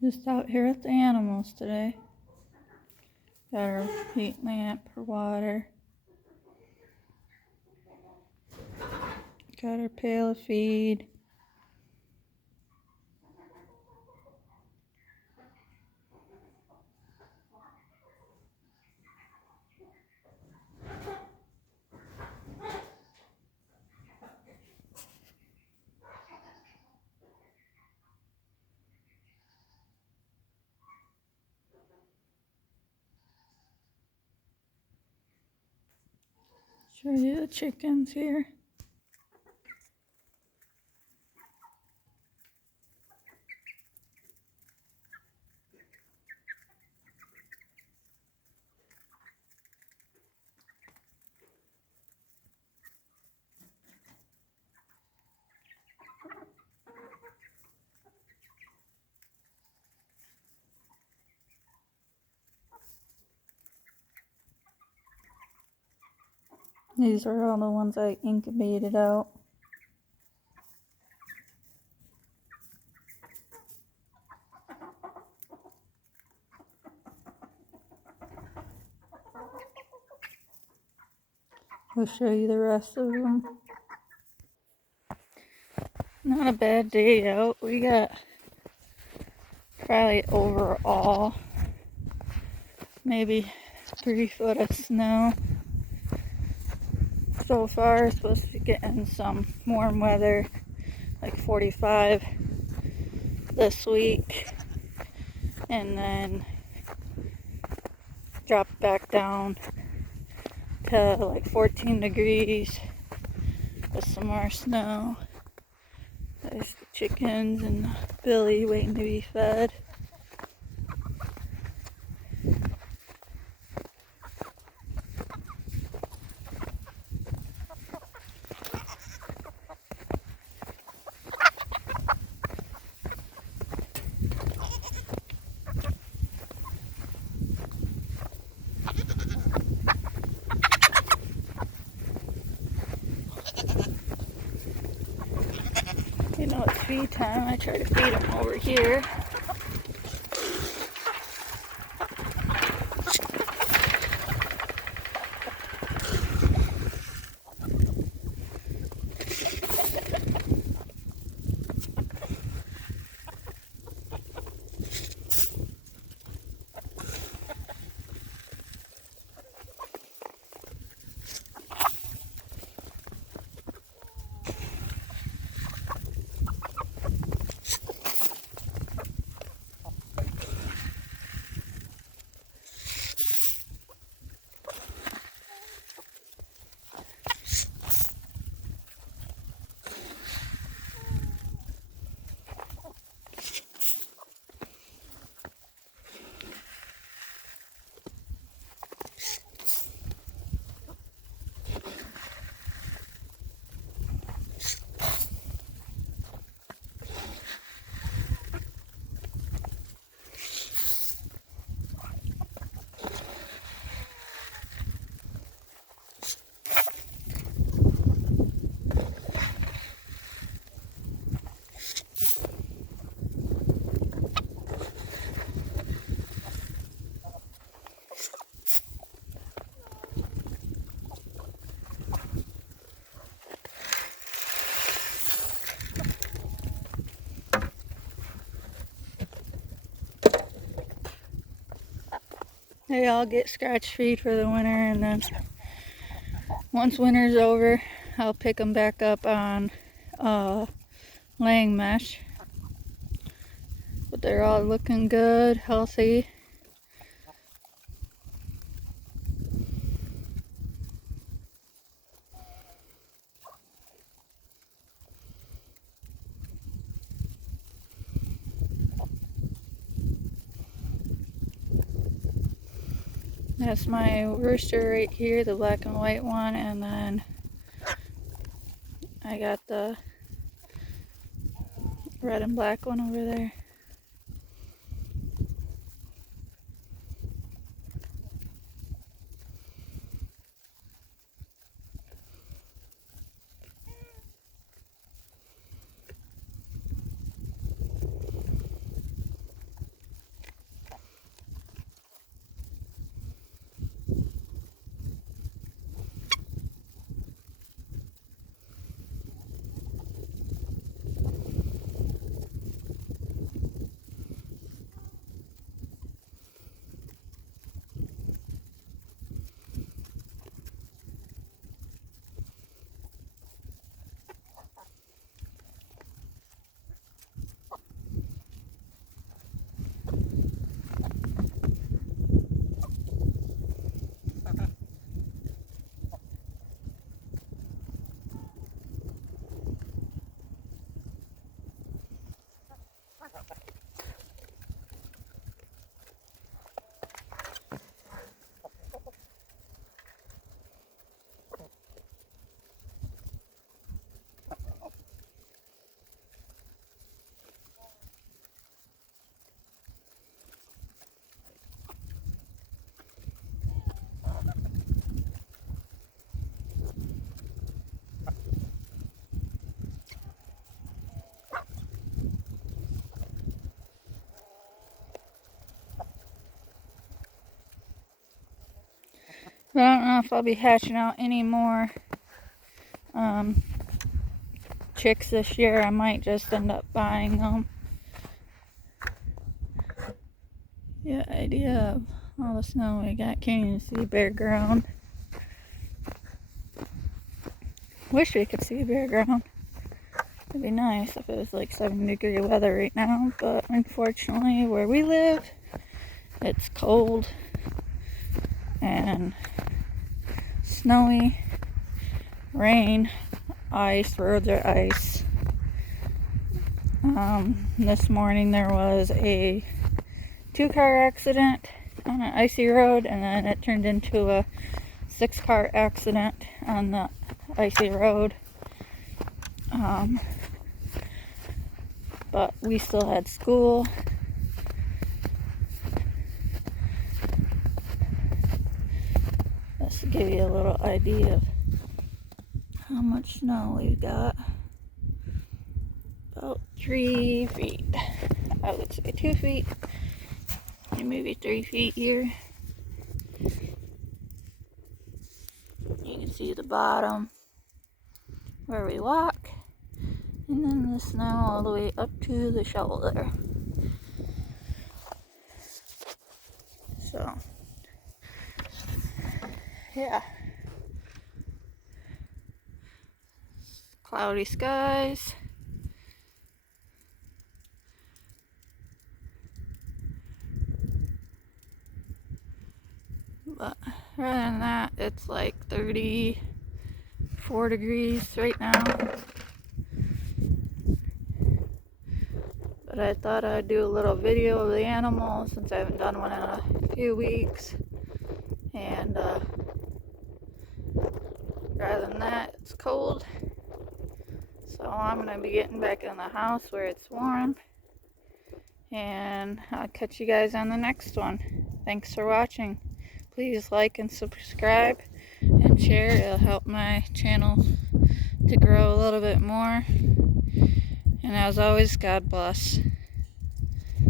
Just out here with the animals today. Got our heat lamp for water. Got our pail of feed. Show you the chickens here. These are all the ones I incubated out. I'll show you the rest of them. Not a bad day out. We got probably overall maybe 3 foot of snow. So far, supposed to be getting some warm weather, like 45 this week, and then drop back down to like 14 degrees with some more snow. There's the chickens and Billy waiting to be fed. You know, it's feed time. I try to feed them over here. They all get scratch feed for the winter, and then once winter's over, I'll pick them back up on laying mesh. But they're all looking good, healthy. That's my rooster right here, the black and white one, and then I got the red and black one over there. But I don't know if I'll be hatching out any more chicks this year. I might just end up buying them. Yeah, idea of all the snow we got. Can't even see bare ground. Wish we could see bare ground. It'd be nice if it was like 70-degree weather right now, but unfortunately where we live, it's cold and snowy, rain, ice, roads are ice. This morning there was a 2-car accident on an icy road, and then it turned into a 6-car accident on the icy road. But we still had school. Just to give you a little idea of how much snow we've got. About 3 feet. I would say 2 feet. Maybe 3 feet here. You can see the bottom where we walk. And then the snow all the way up to the shoulder. So, yeah. Cloudy skies. But rather than that, it's like 34 degrees right now. But I thought I'd do a little video of the animals since I haven't done one in a few weeks. And rather than that, it's cold. So I'm going to be getting back in the house where it's warm. And I'll catch you guys on the next one. Thanks for watching. Please like and subscribe and share. It'll help my channel to grow a little bit more. And as always, God bless.